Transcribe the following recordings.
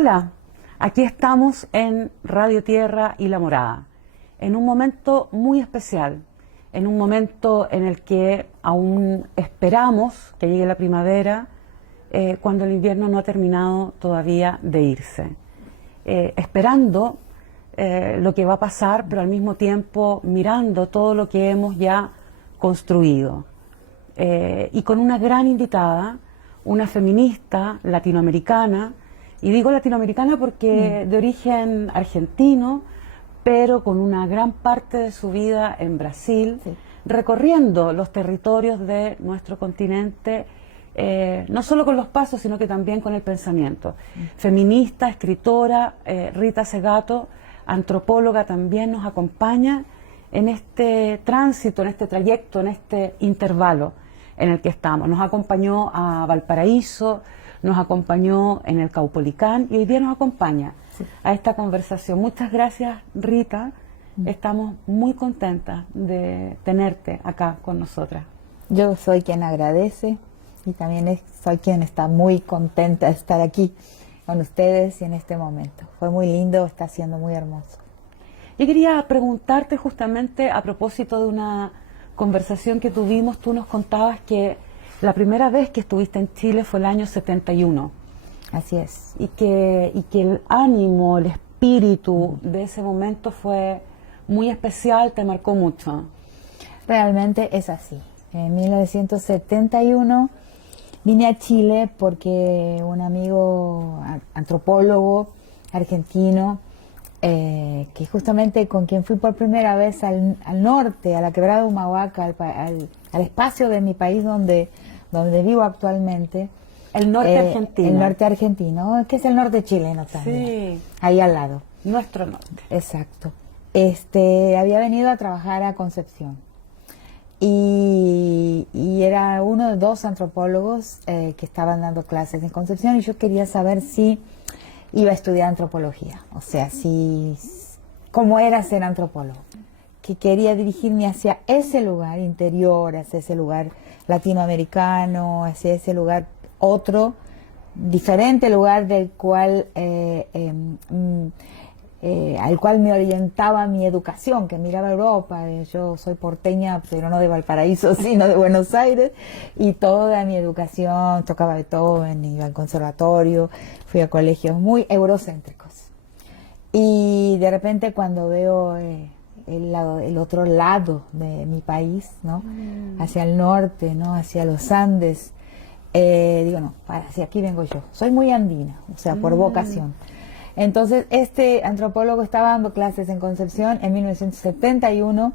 Hola, aquí estamos en Radio Tierra y La Morada, en un momento muy especial, en un momento en el que aún esperamos que llegue la primavera, cuando el invierno no ha terminado todavía de irse. Esperando lo que va a pasar, pero al mismo tiempo mirando todo lo que hemos ya construido. Y con una gran invitada, una feminista latinoamericana, y digo latinoamericana porque de origen argentino, pero con una gran parte de su vida en Brasil, sí, recorriendo los territorios de nuestro continente, no solo con los pasos, sino que también con el pensamiento. Feminista, escritora, Rita Segato, antropóloga, también nos acompaña en este tránsito, en este trayecto, en este intervalo en el que estamos. Nos acompañó a Valparaíso, nos acompañó en el Caupolicán y hoy día nos acompaña, sí, a esta conversación. Muchas gracias, Rita. Estamos muy contentas de tenerte acá con nosotras. Yo soy quien agradece y también soy quien está muy contenta de estar aquí con ustedes y en este momento. Fue muy lindo, está siendo muy hermoso. Yo quería preguntarte justamente a propósito de una conversación que tuvimos. Tú nos contabas que la primera vez que estuviste en Chile fue el año 71. Así es. Y que el ánimo, el espíritu de ese momento fue muy especial, te marcó mucho. Realmente es así. En 1971 vine a Chile porque un amigo antropólogo argentino, que justamente con quien fui por primera vez al norte, a la quebrada de Humahuaca, al espacio de mi país donde vivo actualmente. El norte argentino. El norte argentino, que es el norte chileno también. Sí. Ahí al lado. Nuestro norte. Exacto. Había venido a trabajar a Concepción. Y era uno de dos antropólogos que estaban dando clases en Concepción y yo quería saber si iba a estudiar antropología, o sea, cómo era ser antropólogo, que quería dirigirme hacia ese lugar interior, hacia ese lugar latinoamericano, hacia ese lugar otro, diferente lugar del cual al cual me orientaba mi educación, que miraba Europa. Yo soy porteña, pero no de Valparaíso, sino de Buenos Aires, y toda mi educación, tocaba Beethoven, iba al conservatorio, fui a colegios muy eurocéntricos. Y de repente cuando veo el otro lado de mi país, ¿no? Hacia el norte, ¿no? Hacia los Andes, digo, no, hacia aquí vengo yo. Soy muy andina, o sea, por vocación. Entonces, este antropólogo estaba dando clases en Concepción en 1971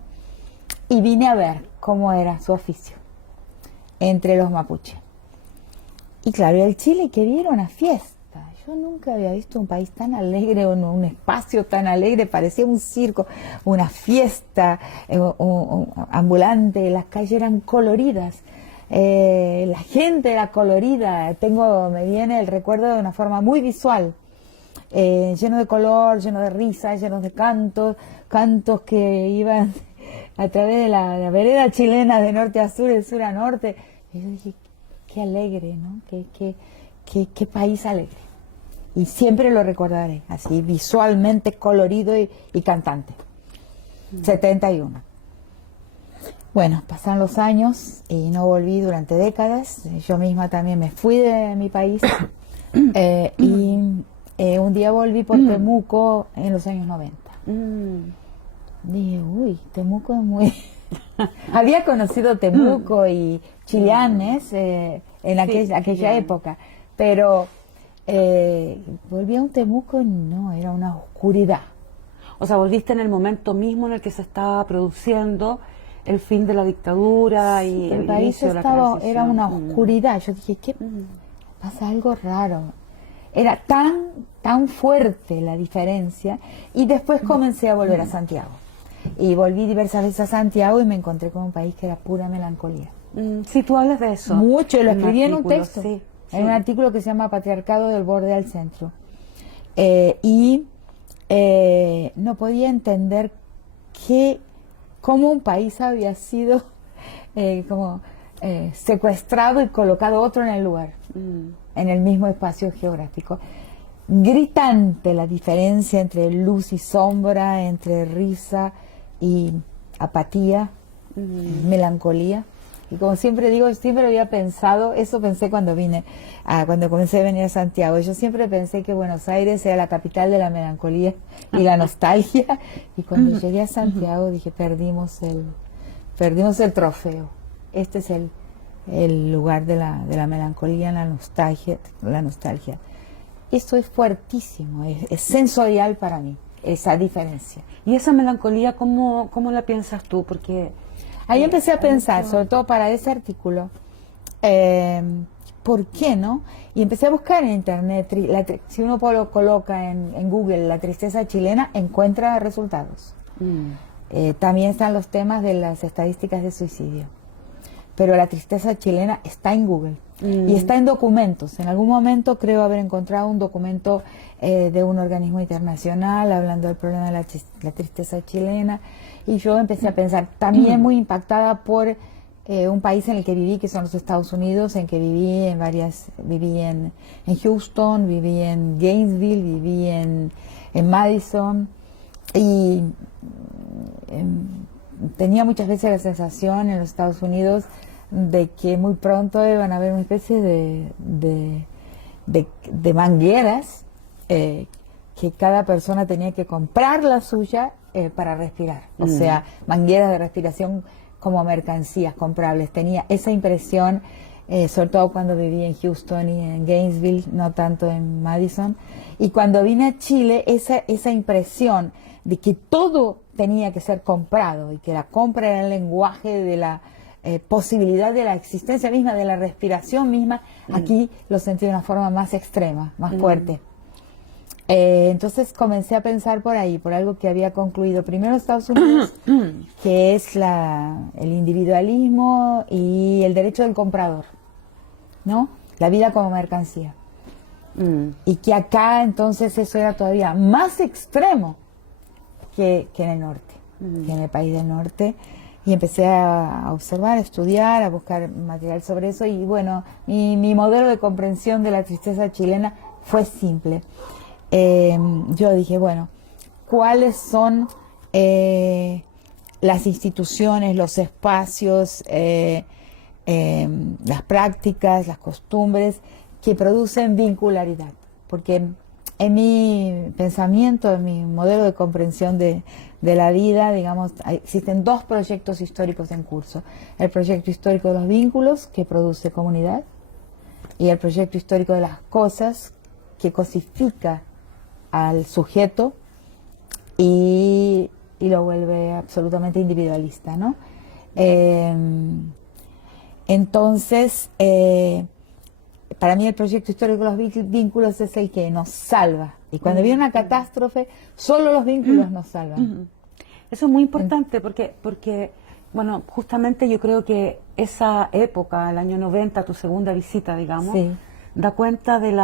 y vine a ver cómo era su oficio entre los mapuches. Y claro, el Chile quería ir a una fiesta. Yo nunca había visto un país tan alegre, un espacio tan alegre, parecía un circo, una fiesta ambulante, las calles eran coloridas. La gente era colorida, me viene el recuerdo de una forma muy visual. Lleno de color, lleno de risas, llenos de cantos que iban a través de la vereda chilena de norte a sur, de sur a norte. Y yo dije, qué alegre, ¿no? Qué país alegre. Y siempre lo recordaré, así visualmente colorido y cantante. 71. Bueno, pasaron los años y no volví durante décadas. Yo misma también me fui de mi país un día volví por Temuco en los años 90. Dije, uy, Temuco es muy... Había conocido Temuco y Chileanes en aquella época, pero volví a un Temuco y no, era una oscuridad. O sea, volviste en el momento mismo en el que se estaba produciendo el fin de la dictadura y el país inicio de la transición. Era una oscuridad. Yo dije, ¿qué pasa? Algo raro. Era tan fuerte la diferencia, y después comencé a volver a Santiago. Y volví diversas veces a Santiago y me encontré con un país que era pura melancolía. Sí, tú hablas de eso. Mucho, lo escribí en un texto. Sí, en un artículo que se llama Patriarcado del borde al centro. No podía entender cómo un país había sido secuestrado y colocado otro en el lugar. En el mismo espacio geográfico. gritante la diferencia entre luz y sombra, entre risa y apatía, melancolía. Y como siempre digo, siempre había pensado, eso pensé cuando cuando comencé a venir a Santiago. Yo siempre pensé que Buenos Aires era la capital de la melancolía y la nostalgia. Y cuando llegué a Santiago dije, perdimos el trofeo. Este es el lugar de la melancolía, la nostalgia. Esto es fuertísimo, es sensorial para mí, esa diferencia. ¿Y esa melancolía cómo la piensas tú? Porque ahí empecé a pensar, sobre todo para ese artículo, ¿por qué no? Y empecé a buscar en internet, si uno lo coloca en Google, la tristeza chilena, encuentra resultados. También están los temas de las estadísticas de suicidio. Pero la tristeza chilena está en Google y está en documentos. En algún momento creo haber encontrado un documento de un organismo internacional hablando del problema de la tristeza chilena, y yo empecé a pensar, también muy impactada por un país en el que viví, que son los Estados Unidos, en que viví en Houston, viví en Gainesville, viví en Madison, y tenía muchas veces la sensación en los Estados Unidos de que muy pronto iban a haber una especie de mangueras que cada persona tenía que comprar la suya para respirar. O sea, mangueras de respiración como mercancías comprables. Tenía esa impresión, sobre todo cuando viví en Houston y en Gainesville, no tanto en Madison. Y cuando vine a Chile, esa impresión de que todo tenía que ser comprado y que la compra era el lenguaje de la posibilidad de la existencia misma, de la respiración misma, aquí lo sentí de una forma más extrema, más fuerte. Entonces comencé a pensar por ahí, por algo que había concluido primero en Estados Unidos, que es el individualismo y el derecho del comprador, ¿no? La vida como mercancía. Y que acá entonces eso era todavía más extremo que en el norte, que en el país del norte. Y empecé a observar, a estudiar, a buscar material sobre eso. Y bueno, mi modelo de comprensión de la tristeza chilena fue simple. Yo dije, bueno, ¿cuáles son las instituciones, los espacios, las prácticas, las costumbres que producen vincularidad? Porque en mi pensamiento, en mi modelo de comprensión de la vida, digamos, existen dos proyectos históricos en curso. El proyecto histórico de los vínculos, que produce comunidad, y el proyecto histórico de las cosas, que cosifica al sujeto y lo vuelve absolutamente individualista, ¿no? Entonces, para mí el proyecto histórico de los vínculos es el que nos salva. Y cuando viene una catástrofe, solo los vínculos nos salvan. Eso es muy importante porque, bueno, justamente yo creo que esa época, el año 90, tu segunda visita, digamos, Sí. da cuenta del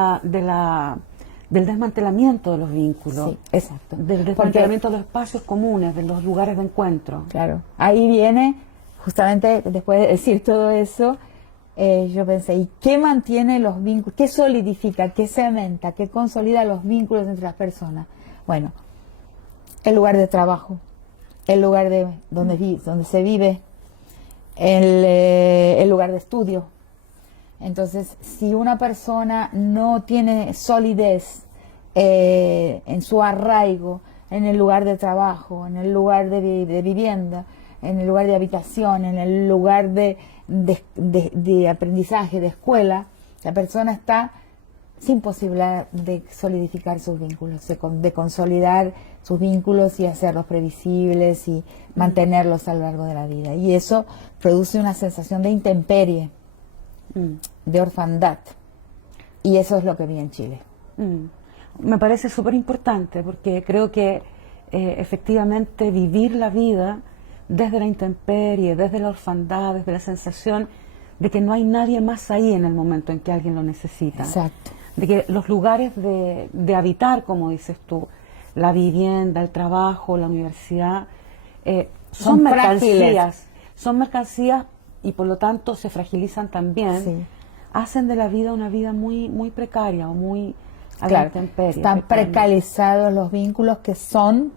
desmantelamiento de los vínculos. Sí, exacto. Del desmantelamiento de los espacios comunes, de los lugares de encuentro. Claro. Ahí viene, justamente después de decir todo eso, yo pensé, ¿y qué mantiene los vínculos? ¿Qué solidifica, qué cementa, qué consolida los vínculos entre las personas? Bueno, el lugar de trabajo, el lugar donde se vive, el lugar de estudio. Entonces, si una persona no tiene solidez en su arraigo, en el lugar de trabajo, en el lugar de vivienda, en el lugar de habitación, en el lugar de aprendizaje, de escuela, la persona está sin posibilidad de solidificar sus vínculos, de consolidar sus vínculos y hacerlos previsibles y mantenerlos a lo largo de la vida. Y eso produce una sensación de intemperie, de orfandad. Y eso es lo que vi en Chile. Me parece súper importante porque creo que efectivamente vivir la vida desde la intemperie, desde la orfandad, desde la sensación de que no hay nadie más ahí en el momento en que alguien lo necesita. Exacto. De que los lugares de habitar, como dices tú, la vivienda, el trabajo, la universidad, son mercancías. Son mercancías y por lo tanto se fragilizan también. Sí. Hacen de la vida una vida muy, muy precaria o muy a la Claro, intemperie. están efectivamente. precarizados los vínculos que son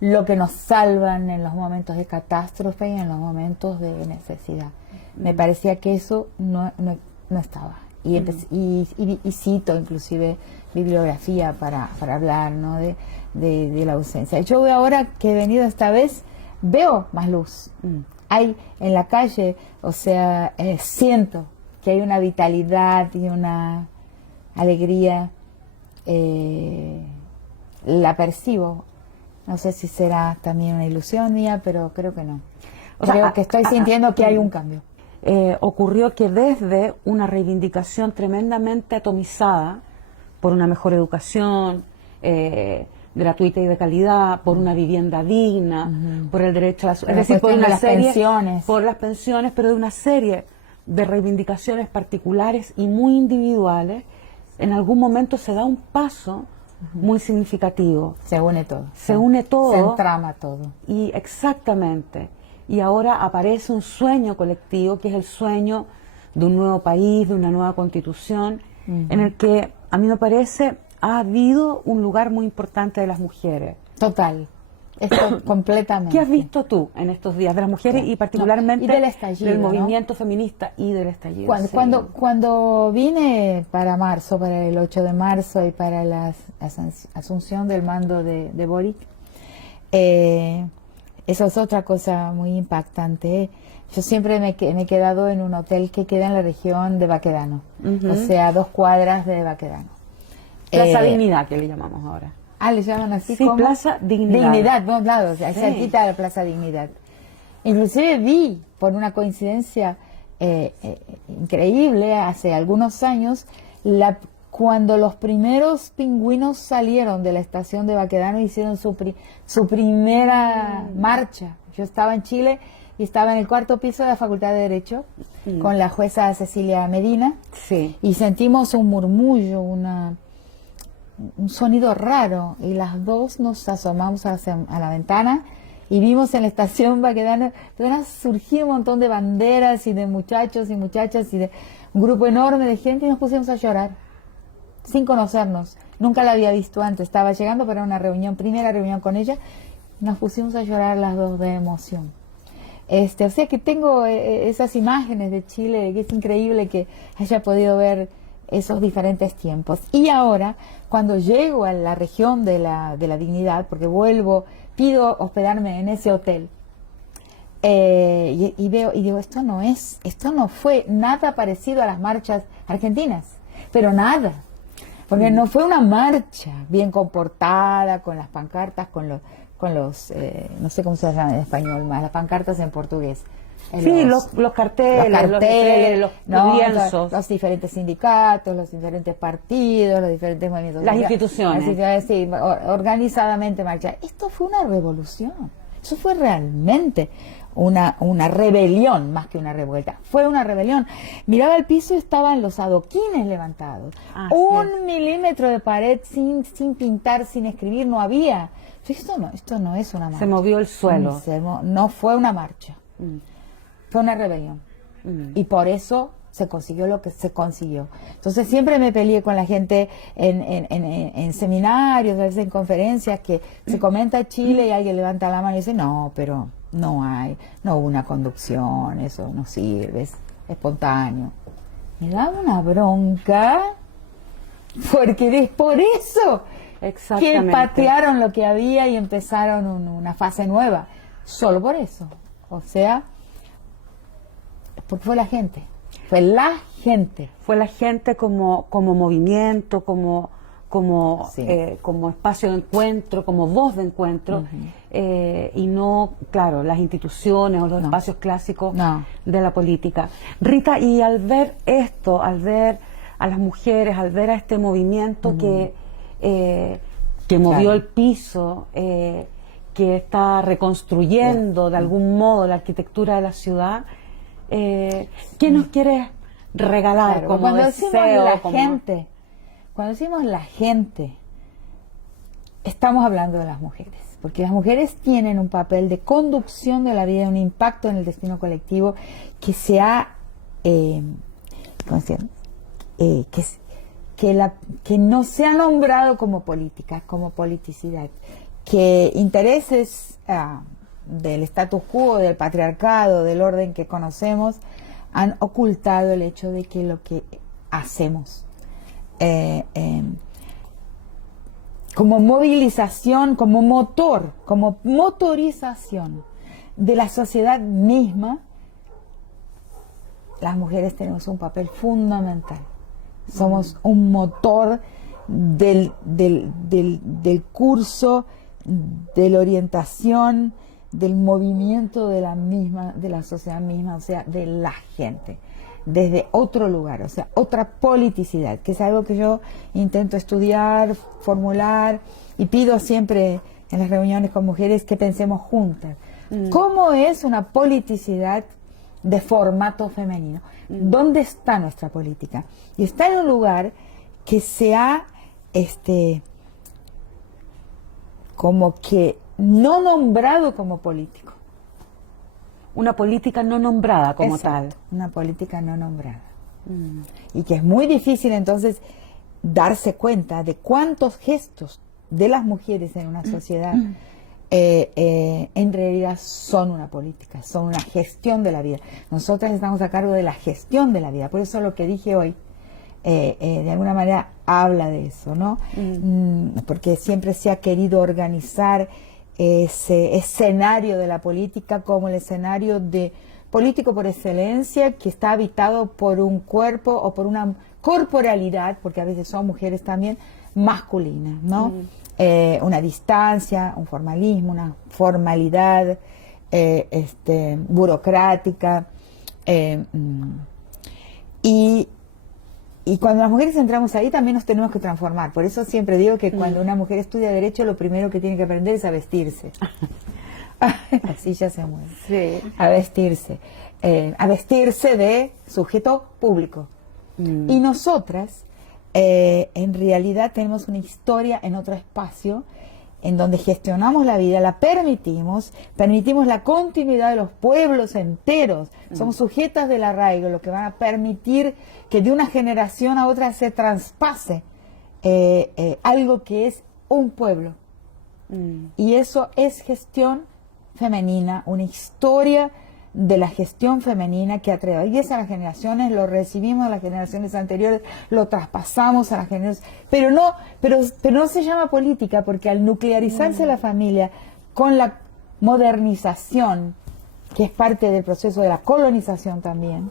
lo que nos salvan en los momentos de catástrofe y en los momentos de necesidad. Me parecía que eso no estaba. Y cito inclusive bibliografía para hablar, ¿no?, de la ausencia. Yo ahora que he venido esta vez, veo más luz. Hay en la calle, o sea, siento que hay una vitalidad y una alegría, la percibo. No sé si será también una ilusión mía, pero creo que no. Creo que estoy sintiendo que hay un cambio. Ocurrió que desde una reivindicación tremendamente atomizada por una mejor educación, gratuita y de calidad, por una vivienda digna, por el derecho a la... Es decir, por una serie... pensiones. Por las pensiones, pero de una serie de reivindicaciones particulares y muy individuales, en algún momento se da un paso muy significativo. Se une todo. Se une todo. Se entrama todo. Y exactamente. Y ahora aparece un sueño colectivo, que es el sueño de un nuevo país, de una nueva constitución, en el que, a mí me parece, ha habido un lugar muy importante de las mujeres. Total. Esto completamente. ¿Qué has visto tú en estos días de las mujeres y particularmente y del estallido, del movimiento feminista y del estallido? Cuando vine para marzo, para el 8 de marzo y para la asunción del mando de Boric, eso es otra cosa muy impactante. Yo siempre me he quedado en un hotel que queda en la región de Baquedano, o sea, 2 cuadras de Baquedano. Plaza Dignidad, que le llamamos ahora. Le llaman así, sí, como Plaza Dignidad. Dignidad, dos lados, Sí. cerquita de la Plaza Dignidad. Inclusive vi, por una coincidencia increíble, hace algunos años, cuando los primeros pingüinos salieron de la estación de Baquedano, hicieron su primera marcha. Yo estaba en Chile y estaba en el 4º piso de la Facultad de Derecho con la jueza Cecilia Medina, sí. y sentimos un murmullo, un sonido raro, y las dos nos asomamos a la ventana y vimos en la estación Baquedano surgir un montón de banderas y de muchachos y muchachas y de un grupo enorme de gente, y nos pusimos a llorar sin conocernos. Nunca la había visto antes, estaba llegando para una reunión, primera reunión con ella, nos pusimos a llorar las dos de emoción. O sea que tengo esas imágenes de Chile, que es increíble que haya podido ver esos diferentes tiempos. Y ahora, cuando llego a la región de la Dignidad, porque pido hospedarme en ese hotel, y veo y digo, esto no fue nada parecido a las marchas argentinas, pero nada, porque no fue una marcha bien comportada, con las pancartas, con los no sé cómo se llama en español más, las pancartas en portugués. Sí, los carteles, los lienzos. Los diferentes sindicatos, los diferentes partidos, los diferentes movimientos. Las instituciones. Sí, organizadamente marchar. Esto fue una revolución. Eso fue realmente una rebelión, más que una revuelta. Fue una rebelión. Miraba el piso, estaban los adoquines levantados. Un milímetro de pared sin pintar, sin escribir, no había. Esto no es una marcha. Se movió el suelo. No fue una marcha. Fue una rebelión. Y por eso se consiguió lo que se consiguió. Entonces siempre me peleé con la gente en seminarios, a veces en conferencias, que se comenta Chile y alguien levanta la mano y dice, no, pero no hubo una conducción, eso no sirve, es espontáneo. Me daba una bronca, porque es por eso que patearon lo que había y empezaron una fase nueva. Solo por eso. O sea, porque fue la gente. Fue la gente. Fue la gente como movimiento, como espacio de encuentro, como voz de encuentro, y no, claro, las instituciones o los espacios clásicos de la política. Rita, y al ver esto, al ver a las mujeres, al ver a este movimiento que movió el piso, que está reconstruyendo de algún modo la arquitectura de la ciudad, ¿qué nos quieres regalar como cuando deseo? Cuando decimos la gente, estamos hablando de las mujeres, porque las mujeres tienen un papel de conducción de la vida, un impacto en el destino colectivo que se ha que no se ha nombrado como política, como politicidad, que intereses del status quo, del patriarcado, del orden que conocemos, han ocultado el hecho de que lo que hacemos como movilización, como motor, como motorización de la sociedad misma, las mujeres tenemos un papel fundamental. Somos un motor del curso, de la orientación, del movimiento de la sociedad misma, o sea, de la gente, desde otro lugar, o sea, otra politicidad, que es algo que yo intento estudiar, formular, y pido siempre en las reuniones con mujeres que pensemos juntas. ¿Cómo es una politicidad de formato femenino? ¿Dónde está nuestra política? Y está en un lugar que se ha como que no nombrado como político. Una política no nombrada como Exacto, tal. una política no nombrada. Y que es muy difícil entonces darse cuenta de cuántos gestos de las mujeres en una sociedad en realidad son una política, son una gestión de la vida. Nosotras estamos a cargo de la gestión de la vida, por eso lo que dije hoy de alguna manera habla de eso, ¿no? Porque siempre se ha querido organizar ese escenario de la política como el escenario de político por excelencia, que está habitado por un cuerpo o por una corporalidad, porque a veces son mujeres también masculinas, ¿no? Una distancia, un formalismo, una formalidad burocrática, y cuando las mujeres entramos ahí también nos tenemos que transformar. Por eso siempre digo que cuando una mujer estudia Derecho, lo primero que tiene que aprender es a vestirse. Así ya se mueve. Sí. A vestirse de sujeto público. Y nosotras, en realidad, tenemos una historia en otro espacio en donde gestionamos la vida, la permitimos la continuidad de los pueblos enteros. Somos sujetas del arraigo, lo que van a permitir que de una generación a otra se traspase algo que es un pueblo. Y eso es gestión femenina, una historia de la gestión femenina que atraviesa las generaciones, lo recibimos de las generaciones anteriores, lo traspasamos a las generaciones, pero no se llama política, porque al nuclearizarse la familia con la modernización, que es parte del proceso de la colonización también,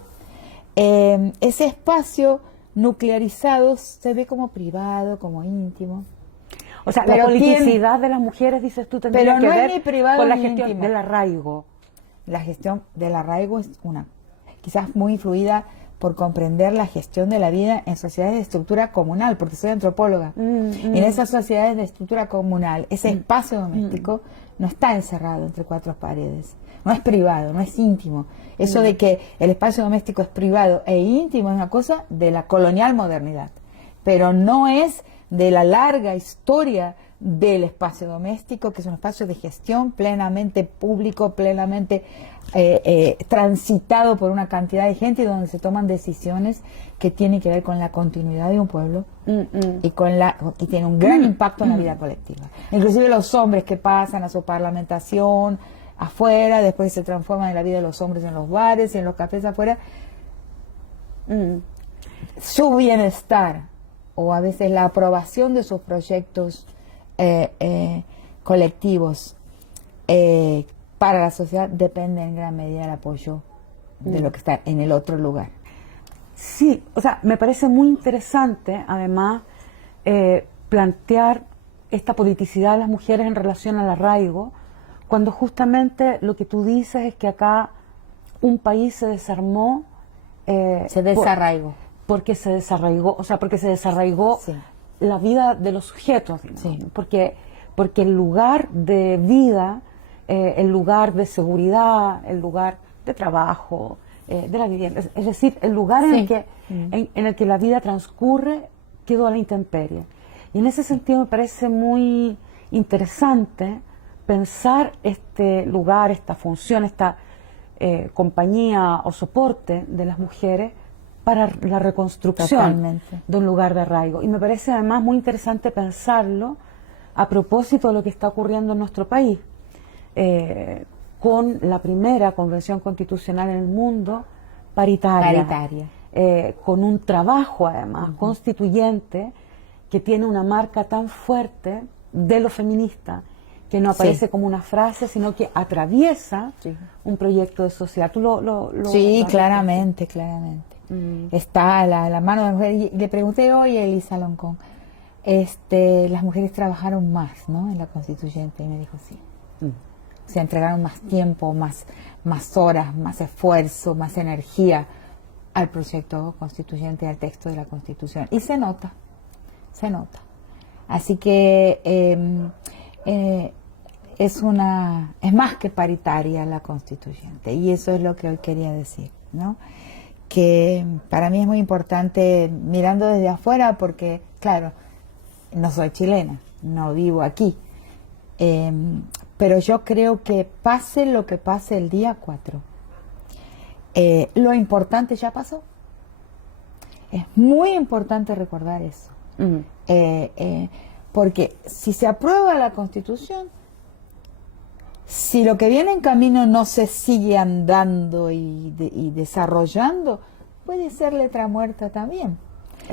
ese espacio nuclearizado se ve como privado, como íntimo. O sea, la politicidad de las mujeres, dices tú, tendría que ver con la gestión íntimo del arraigo. La gestión del arraigo es quizás muy influida por comprender la gestión de la vida en sociedades de estructura comunal, porque soy antropóloga. Y en esas sociedades de estructura comunal, ese espacio doméstico no está encerrado entre cuatro paredes, no es privado, no es íntimo. Eso de que el espacio doméstico es privado e íntimo es una cosa de la colonial modernidad, pero no es de la larga historia del espacio doméstico, que es un espacio de gestión plenamente público, plenamente transitado por una cantidad de gente, y donde se toman decisiones que tienen que ver con la continuidad de un pueblo y tiene un gran impacto en la vida colectiva. Inclusive los hombres que pasan a su parlamentación afuera, después se transforman en la vida de los hombres en los bares y en los cafés afuera, su bienestar o a veces la aprobación de sus proyectos colectivos para la sociedad depende en gran medida del apoyo de lo que está en el otro lugar. Sí, o sea, me parece muy interesante además plantear esta politicidad de las mujeres en relación al arraigo, cuando justamente lo que tú dices es que acá un país se desarmó, se desarraigó. Porque se desarraigó, o sea, porque se desarraigó Sí. la vida de los sujetos, digamos, Sí. porque el lugar de vida, el lugar de seguridad, el lugar de trabajo, de la vivienda, es decir, el lugar en, Sí. el que, en el que la vida transcurre quedó a la intemperie. Y en ese sentido me parece muy interesante pensar este lugar, esta función, esta compañía o soporte de las mujeres para la reconstrucción Totalmente. de un lugar de arraigo. Y me parece además muy interesante pensarlo a propósito de lo que está ocurriendo en nuestro país, con la primera convención constitucional en el mundo paritaria, con un trabajo además constituyente que tiene una marca tan fuerte de lo feminista, que no aparece como una frase, sino que atraviesa un proyecto de sociedad. ¿Tú sí, claramente, claramente. Está la mano de la mujer. Y le pregunté hoy a Elisa Loncón, las mujeres trabajaron más, ¿no?, en la constituyente, y me dijo sí. Se entregaron más tiempo, más horas, más esfuerzo, más energía al proyecto constituyente, al texto de la Constitución. Y se nota. Así que es más que paritaria la constituyente, y eso es lo que hoy quería decir, ¿no? Que para mí es muy importante, mirando desde afuera, porque claro, no soy chilena, no vivo aquí, pero yo creo que pase lo que pase el día 4, lo importante ya pasó. Es muy importante recordar eso. Porque si se aprueba la Constitución, si lo que viene en camino no se sigue andando y desarrollando, puede ser letra muerta también.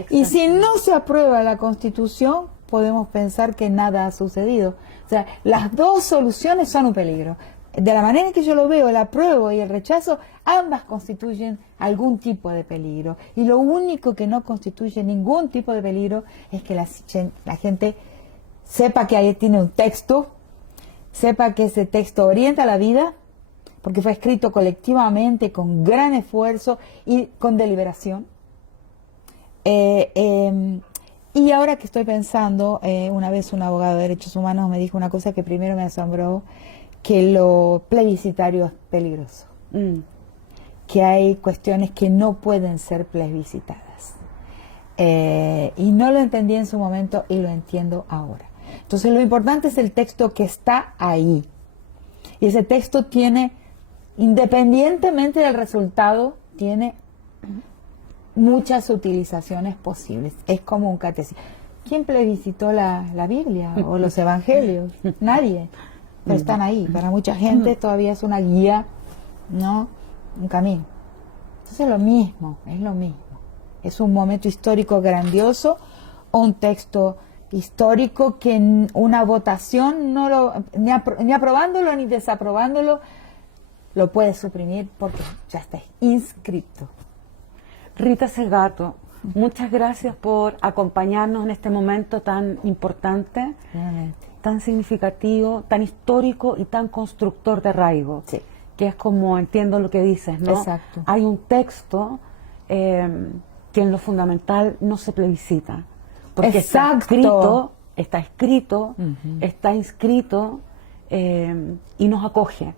Y si no se aprueba la Constitución, podemos pensar que nada ha sucedido. O sea, las dos soluciones son un peligro. De la manera que yo lo veo, el apruebo y el rechazo, ambas constituyen algún tipo de peligro. Y lo único que no constituye ningún tipo de peligro es que la gente sepa que ahí tiene un texto, sepa que ese texto orienta la vida, porque fue escrito colectivamente, con gran esfuerzo y con deliberación. Y ahora que estoy pensando, una vez un abogado de derechos humanos me dijo una cosa que primero me asombró, que lo plebiscitario es peligroso, que hay cuestiones que no pueden ser plebiscitadas. Y no lo entendí en su momento y lo entiendo ahora. Entonces lo importante es el texto que está ahí. Y ese texto tiene, independientemente del resultado, tiene muchas utilizaciones posibles. Es como un catecismo. ¿Quién plebiscitó la Biblia o los evangelios? Nadie. Pero están ahí. Para mucha gente todavía es una guía, ¿no? Un camino. Entonces es lo mismo. Es un momento histórico grandioso, un texto histórico que en una votación ni aprobándolo ni desaprobándolo lo puede suprimir porque ya está inscrito. Rita Segato, muchas gracias por acompañarnos en este momento tan importante, tan significativo, tan histórico y tan constructor de arraigo, que es como entiendo lo que dices, ¿no? Exacto. Hay un texto que en lo fundamental no se plebiscita, porque está escrito, está inscrito y nos acoge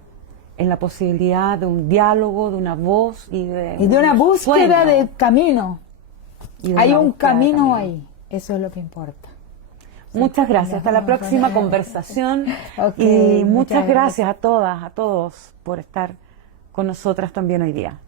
en la posibilidad de un diálogo, de una voz y de una búsqueda de camino. Hay un camino ahí, eso es lo que importa. Muchas gracias, hasta la próxima conversación y muchas gracias a todas, a todos por estar con nosotras también hoy día.